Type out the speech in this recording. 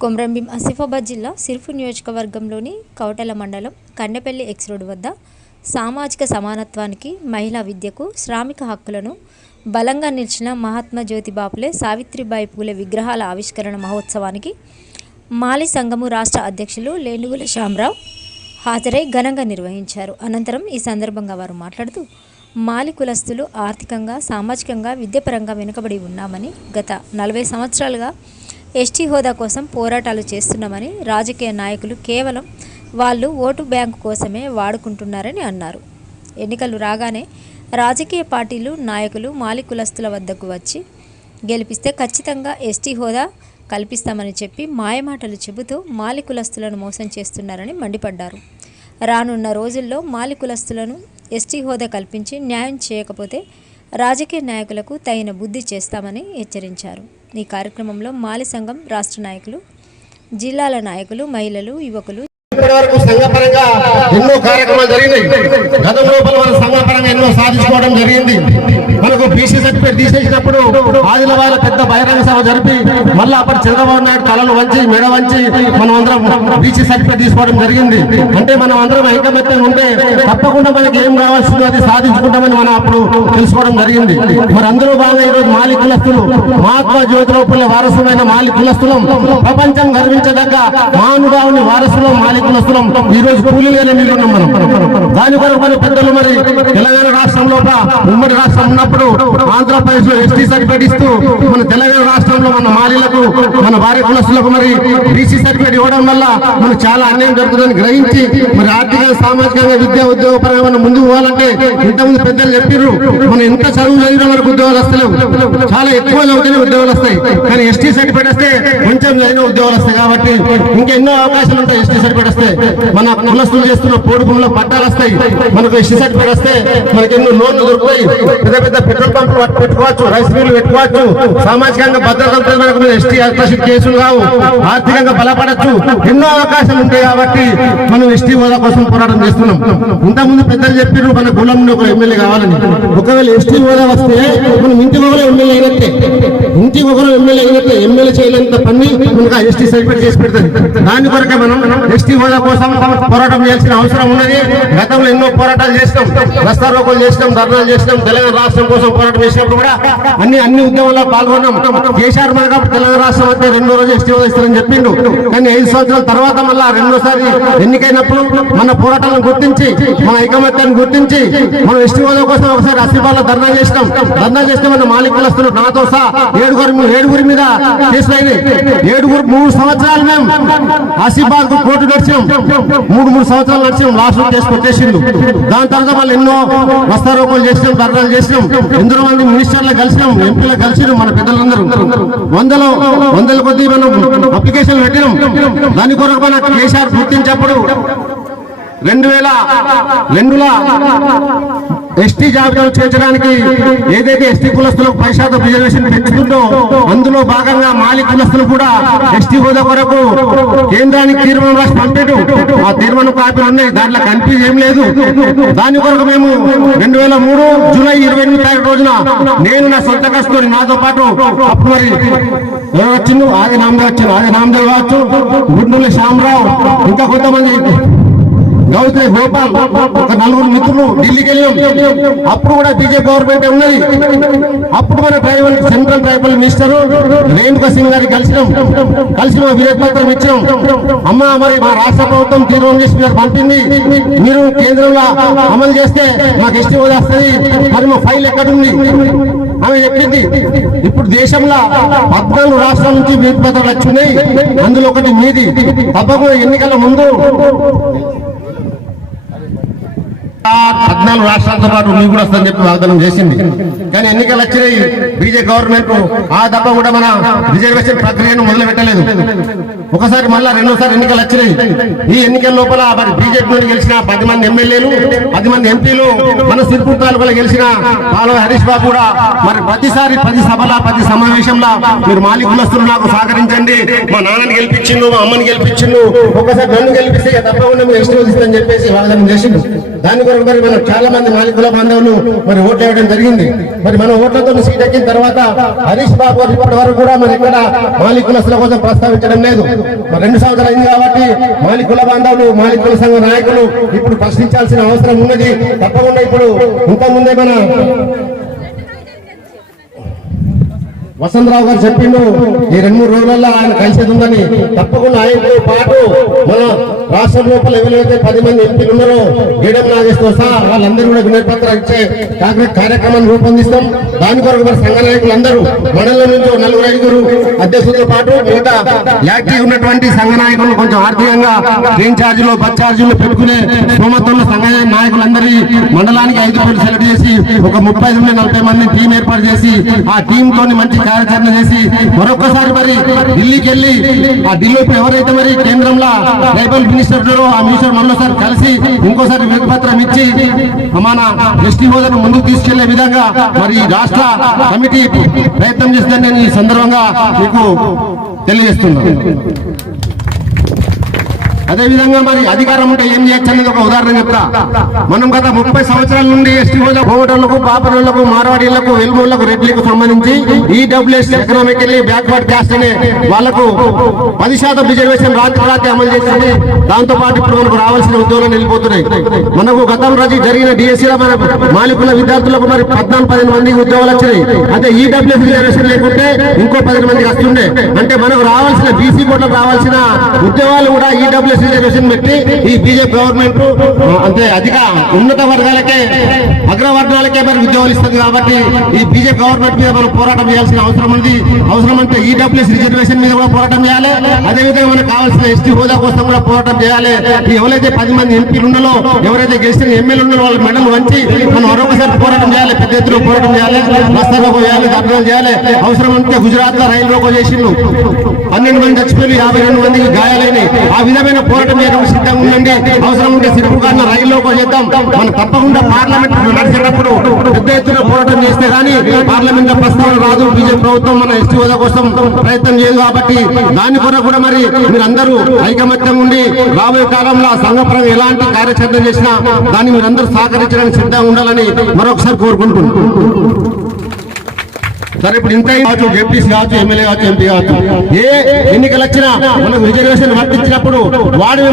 కొమరంభీం ఆసిఫాబాద్ జిల్లా సిర్ఫు నియోజకవర్గంలోని కౌటల మండలం కండపల్లి ఎక్స్ రోడ్ వద్ద సామాజిక సమానత్వానికి మహిళా విద్యకు శ్రామిక హక్కులను బలంగా నిలిచిన మహాత్మా జ్యోతి బాపులే సావిత్రిబాయి పూలే విగ్రహాల ఆవిష్కరణ మహోత్సవానికి మాలి సంఘము రాష్ట్ర అధ్యక్షులు లేనుగుల శ్యామరావు హాజరై ఘనంగా నిర్వహించారు. అనంతరం ఈ సందర్భంగా వారు మాట్లాడుతూ మాలి కులస్తులు ఆర్థికంగా సామాజికంగా విద్యాపరంగా వెనుకబడి ఉన్నామని గత నలభై సంవత్సరాలుగా ఎస్టీ హోదా కోసం పోరాటాలు చేస్తున్నామని రాజకీయ నాయకులు కేవలం వాళ్ళు ఓటు బ్యాంకు కోసమే వాడుకుంటున్నారని అన్నారు. ఎన్నికలు రాగానే రాజకీయ పార్టీలు నాయకులు మాలికులస్తుల వద్దకు వచ్చి గెలిపిస్తే ఖచ్చితంగా ఎస్టీ హోదా కల్పిస్తామని చెప్పి మాయమాటలు చెబుతూ మాలికులస్తులను మోసం చేస్తున్నారని మండిపడ్డారు. రానున్న రోజుల్లో మాలికులస్తులను ఎస్టీ హోదా కల్పించి న్యాయం చేయకపోతే రాజకీయ నాయకులకు తగిన బుద్ధి చేస్తామని హెచ్చరించారు. ఈ కార్యక్రమంలో మాలి సంఘం రాష్ట్ర నాయకులు జిల్లాల నాయకులు మహిళలు యువకులు. వరకు సంఘపరంగా ఎన్నో కార్యక్రమాలు జరిగినాయి. గత లోపల మన సంఘపరంగా ఎన్నో సాధించుకోవడం జరిగింది. మనకు బీసీ సర్టిఫికేట్ తీసేసినప్పుడు ఆదిలాబాద్ పెద్ద బహిరంగ సభ జరిపి మళ్ళీ అప్పటి చంద్రబాబు నాయుడు తలలు వంచి మెడ వంచి మనం అందరం బీసీ సర్టిఫికేట్ తీసుకోవడం జరిగింది. అంటే మనం అందరం ఐకమత్యం ఉంటే తప్పకుండా మనకి ఏం కావాల్సిందో అది సాధించుకుంటామని మనం అప్పుడు తెలుసుకోవడం జరిగింది. మరి అందరూ బాగా ఈ రోజు మాలి కులస్తులు మహాత్మా జ్యోతిరావు పుల్లె వారసులైన మాలి కులస్తులం ప్రపంచం గర్వించదగ్గ మహానుభావుని వారసులం మాలి కులస్తులం ఈ రోజు కూలీగానే మిగిలిన్నాం మనం. దాని కొరకు పెద్దలు మరి తెలంగాణ రాష్ట్రంలో ఉమ్మడి రాష్ట్రం ఉన్నప్పుడు ఆంధ్రప్రదేశ్లో ఎస్టీ సర్టిఫికేట్ ఇస్తూ మన తెలంగాణ రాష్ట్రంలో మన మాలీలకు మన భార్య కులస్తులకు మరి బీసీ సర్టిఫికేట్ ఇవ్వడం వల్ల మనకు చాలా అన్యాయం జరుగుతుందని గ్రహించి మరి ఆర్థిక సామాజికంగా విద్యా ఉద్యోగపరంగా మనం ముందుకు పోవాలంటే ఇంతకుముందు పెద్దలు చెప్పారు మనం ఎంత చదువు చదివిన వరకు ఉద్యోగాలు వస్తలేవు. చాలా ఎక్కువ చదివితేనే ఉద్యోగాలు వస్తాయి. కానీ ఎస్టీ సర్టిఫికేట్ వస్తే కొంచెం చదివిన ఉద్యోగాలు వస్తాయి కాబట్టి ఇంకెన్నో అవకాశాలు ఉంటాయి ఎస్టీ సర్టిఫికేట్ వస్తే. మన కులస్తులు చేస్తున్న పోడు పట్టాలు వస్తాయి. మనకు ఎస్టీ సర్టిఫికేట్ వస్తే మనకి ఎన్నో లోన్లు దొరుకుతాయి. పెద్ద పెద్ద పెట్రోల్ పంపులు పెట్టుకోవచ్చు రైస్ మిల్లు పెట్టుకోవచ్చు సామాజికంగా భద్రత మనకు ఎస్టీ ఆకర్షిత కేసులు కావు. ఆర్థికంగా బలపడచ్చు. ఎన్నో అవకాశాలు ఉంటాయి కాబట్టి మనం ఎస్టీ హోదా కోసం పోరాటం చేస్తున్నాం. ఇంతకుముందు పెద్దలు చెప్పారు మన కులం ఒక ఎమ్మెల్యే కావాలని. ఒకవేళ ఎస్టీ హోదా వస్తే మనం ఇంటికి ఒకరు ఎమ్మెల్యే అయినట్టే. ఇంటికి ఒకరు ఎమ్మెల్యే అయినట్టే ఎమ్మెల్యే చేయలేంత పని మనకు ఎస్టీ సర్టిఫికేట్ చేసి పెడుతుంది దాని కొరకే మనం ఎస్టీ హోదా కోసం పోరాటం చేయాల్సిన అవసరం ఉన్నది. గతంలో ఎన్నో పోరాటాలు చేసినాం. రస్తా రోకోలు చేసినాం ధర్నాలు చేసినాం తెలంగాణ రాష్ట్రం కోసం పోరాటం చేసినప్పుడు కూడా అన్ని అన్ని ఉద్యమాల్లో పాల్గొన్నాం. కేసీఆర్ మనకు తెలంగాణ రాష్ట్రం అయితే రెండో రోజు ఎస్టీ ఇస్తారని చెప్పిండు. కానీ ఐదు సంవత్సరాల తర్వాత మళ్ళా రెండోసారి ఎన్నికైనప్పుడు మన పోరాటాలను గుర్తించి మన ఐకమత్యాన్ని గుర్తించి మనం ఎస్టీ హోదా కోసం ఒకసారి అసిఫాల్లో ధర్నా చేసినాం. ధర్నా చేస్తే మన మాలికులస్తులు నాతో సహా ఏడుగురు ఏడుగురి మీద కేసులైనవి ఏడుగురు మూడు సంవత్సరాలు మేము ఆసిఫాబాద్కు కోర్టు నడిచాం. మూడు మూడు సంవత్సరాలు నడిచాం. లాస్ట్ కేసు కొట్టేసిండు దాని తర్వాత మళ్ళీ ఎన్నో వస్తారోపణలు చేసినాం ధర్నాలు చేసినాం. ఎందరో మంది మినిస్టర్లు కలిసినాం ఎంపీలు కలిసినాం మన పెద్దలందరూ. వందల వందల కొద్ది మనం అప్లికేషన్ పెట్టినాం. దాని కొరకు మన కేసీఆర్ గుర్తించప్పుడు రెండు వేల రెండుల ఎస్టీ జాబితాలు చేర్చడానికి ఏదైతే ఎస్టీ కులస్తులకు పైశాతం రిజర్వేషన్ పెంచుతుందో అందులో భాగంగా మాలి కులస్తులు కూడా ఎస్టీ హోదా కొరకు కేంద్రానికి తీర్మానం రాసి పంపారు. ఆ తీర్మానం కాపీలు ఉన్నాయి దాంట్లో కన్ఫ్యూజ్ ఏం లేదు. దాని కొరకు మేము రెండు వేల మూడు జూలై ఇరవై ఎనిమిది తారీఖు రోజున నేను నా సొంత కష్టం నాతో పాటు అప్పుడు మరి ఎవరు వచ్చిండు ఆది నామదేవ్ వచ్చిండు ఆది నామదేవ్ కావచ్చు. గుండూరు శ్యామరావు. ఇంకా కొంతమంది గౌతమ్ గోపాల్ ఒక నలుగురు మిత్రులు ఢిల్లీకి వెళ్ళాం. అప్పుడు కూడా బీజేపీ గవర్నమెంట్ ఉన్నది. అప్పుడు మన tribal central tribal minister Renuka Singh గారికి కలిసినాం. కలిసి మా విలేపత్రం ఇచ్చాం. అమ్మ మరి మా రాష్ట్ర ప్రభుత్వం తీర్మానం చేసి మీరు పంపింది. మీరు కేంద్రంలో అమలు చేస్తే మాకు ఇష్టం వస్తుంది. మరి మా ఫైల్ ఎక్కడుంది? ఆమె చెప్పింది ఇప్పుడు దేశంలో పద్నాలుగు రాష్ట్రాల నుంచి విలేపత్రాలు వచ్చినాయి అందులో ఒకటి మీది. తప్పకుండా ఎన్నికల ముందు పద్నాలుగు రాష్ట్రాలతో పాటు మీకు కూడా వస్తుందని చెప్పి వాగ్దానం చేసింది. కానీ ఎన్నికలు వచ్చినాయి. బీజే గవర్నమెంట్ ఆ దప్ప కూడా మన రిజర్వేషన్ ప్రక్రియను మొదలు పెట్టలేదు ఒకసారి మళ్ళా రెండోసారి ఎన్నికలు వచ్చినాయి. ఈ ఎన్నికల లోపల మరి బీజేపీ నుండి గెలిచిన పది మంది ఎమ్మెల్యేలు పది మంది ఎంపీలు మన సిర్పూర్ తాలూకాలో గెలిచిన పాలవ హరీష్ బాబు కూడా మరి ప్రతిసారి ప్రతి సభల ప్రతి సమావేశంలో మీరు మాలి కులస్తులు నాకు సహకరించండి. మా నాన్నని గెలిపించిండు మా అమ్మని గెలిపించిండు. ఒకసారి నన్ను గెలిపిస్తే తప్పకుండా మీరు ఎస్టీ చెప్పేసి వాగ్దానం చేసిండు. దాని కొరకు మరి మనం చాలా మంది మాలికుల బాంధవులు మరి ఓట్లు వేయడం జరిగింది. మరి మనం ఓట్లతో సీట్ ఎక్కిన తర్వాత హరీష్ బాబు గారు ఇప్పటి వరకు కూడా మరి ఇక్కడ మాలికులసుల కోసం ప్రస్తావించడం లేదు. మరి రెండు సంవత్సరాలు అయింది కాబట్టి మాలికుల బాంధవులు మాలికుల సంఘ నాయకులు ఇప్పుడు ప్రశ్నించాల్సిన అవసరం ఉన్నది. తప్పకుండా ఇప్పుడు ఇంతకుముందే మన వసంతరావు గారు చెప్పిండు ఈ రెండు మూడు రోజులలో ఆయన కలిసేది ఉందని తప్పకుండా ఆయనతో పాటు మన రాష్ట్రం లోపల ఎవరైతే పది మంది ఎంపీలు ఉన్నారో గీడం నాగేశ్వర సార్ వాళ్ళందరూ కూడా వినతిపత్రాలు ఇచ్చే కాంగ్రెస్ కార్యక్రమాన్ని రూపొందిస్తాం. దాని కొరకు మరి సంఘ నాయకులు అందరూ మండలం నుంచి నలుగురు ఐదుగురు అధ్యక్షులతో పాటు మిగతా యాక్టివ్ ఉన్నటువంటి సంఘ నాయకులు కొంచెం ఆర్థికంగా ట్రైన్ ఛార్జీలు బస్ ఛార్జీలు పెట్టుకునే స్తోమతంలో సంఘ నాయకులందరి మండలానికి ఐదు కోట్లు సెలెక్ట్ చేసి ఒక ముప్పై నుండి నలభై మంది టీం ఏర్పాటు చేసి ఆ టీం తోని మంచి కార్యాచరణ చేసి మరొకసారి మరి ఢిల్లీకి వెళ్ళి ఆ ఢిల్లీ ఎవరైతే మరి కేంద్రంలో ట్రైబల్ మినిస్టర్ ఆ మినిస్టర్ మరోసారి కలిసి ఇంకోసారి వినతిపత్రం ఇచ్చి మన ఎస్టీ హోదాను ముందుకు తీసుకెళ్ళే విధంగా మరి రాష్ట్ర రాష్ట్ర కమిటీ ప్రయత్నం చేస్తుందని నేను ఈ సందర్భంగా మీకు తెలియజేస్తున్నాను. అదే విధంగా మరి అధికారం ఉంటే ఏం చేయొచ్చు అనేది ఒక ఉదాహరణ చెప్తా. మనం గత ముప్పై సంవత్సరాల నుండి ఎస్టీ హోదా కోమటోళ్ళకు పాపరులకు మార్వాడీలకు వెల్మూళ్ళకు రెడ్లకు సంబంధించి ఈడబ్ల్యూఎస్ ఎకనామికల్లీ బ్యాక్వర్డ్ క్యాస్ట్ అనే వాళ్ళకు పది శాతం రిజర్వేషన్ రాత్రి రాత్రి అమలు చేసింది దాంతో పాటు ఇప్పుడు మనకు రావాల్సిన ఉద్యోగాలు వెళ్ళిపోతున్నాయి మనకు గతం రోజు జరిగిన డిఎస్సీలో మన మాలికుల విద్యార్థులకు మరి పద్నాలుగు పదిహేను మందికి ఉద్యోగాలు వచ్చినాయి. అదే ఈడబ్ల్యూఎస్ రిజర్వేషన్ లేకుంటే ఇంకో పదిహేను మందికి వస్తుండే. అంటే మనకు రావాల్సిన బీసీ కోట్లకు రావాల్సిన ఉద్యోగాలు కూడా ఈడబ్ల్యూఎస్ రిజర్వేషన్ పెట్టి ఈ బీజేపీ గవర్నమెంట్ అంటే అధిక ఉన్నత వర్గాలకే అగ్రవర్గాలకే మరి ఉద్యోగాలు ఇస్తుంది కాబట్టి ఈ బీజేపీ గవర్నమెంట్ మీద మనం పోరాటం చేయాల్సిన అవసరం ఉంది. అవసరం అంటే ఈడబ్ల్యూఎస్ రిజర్వేషన్ మీద కూడా పోరాటం చేయాలి. అదే విధంగా మనకు కావాల్సిన ఎస్టీ హోదా కోసం కూడా పోరాటం చేయాలి. ఎవరైతే పది మంది ఎంపీలు ఉన్నారో ఎవరైతే గెలిచిన ఎమ్మెల్యే ఉన్నారో వాళ్ళ మెడలు వంచి మనం మరొకసారి పోరాటం చేయాలి. పెద్ద ఎత్తున పోరాటం చేయాలి. రస్తారోకో చేయాలి ధర్నాలు చేయాలి. అవసరం అంటే గుజరాత్లో రైలు రోకో చేసిండు. పన్నెండు మంది చచ్చిపోయి యాభై రెండు మందికి గాయాలైన ఆ విధమైన పోరాటం చేయడం సిద్ధంగా ఉండండి. అవసరం ఉంటే సిరుపుగారిన రైల్లోకి చేద్దాం మనం తప్పకుండా పార్లమెంట్ నడిచేటప్పుడు పెద్ద ఎత్తున పోరాటం చేస్తే గానీ పార్లమెంట్ ప్రస్తావన రాదు. బీజేపీ ప్రభుత్వం మన ఎస్టీ హోదా కోసం ప్రయత్నం చేయదు కాబట్టి దాని కొరకు కూడా మరి మీరందరూ ఐకమత్యం ఉండి రాబోయే కాలంలో సంఘపరం ఎలాంటి కార్యాచరణ చేసినా దాన్ని మీరందరూ సహకరించడానికి సిద్ధంగా ఉండాలని మరొకసారి కోరుకుంటున్నాను సరే ఇప్పుడు ఇంత కావచ్చు జెడ్పీసీ కావచ్చు ఎమ్మెల్యే కావచ్చు ఎంపీ కావచ్చు ఏ ఎన్నికలు వచ్చినా మనకు రిజర్వేషన్ వర్తించినప్పుడు వాడు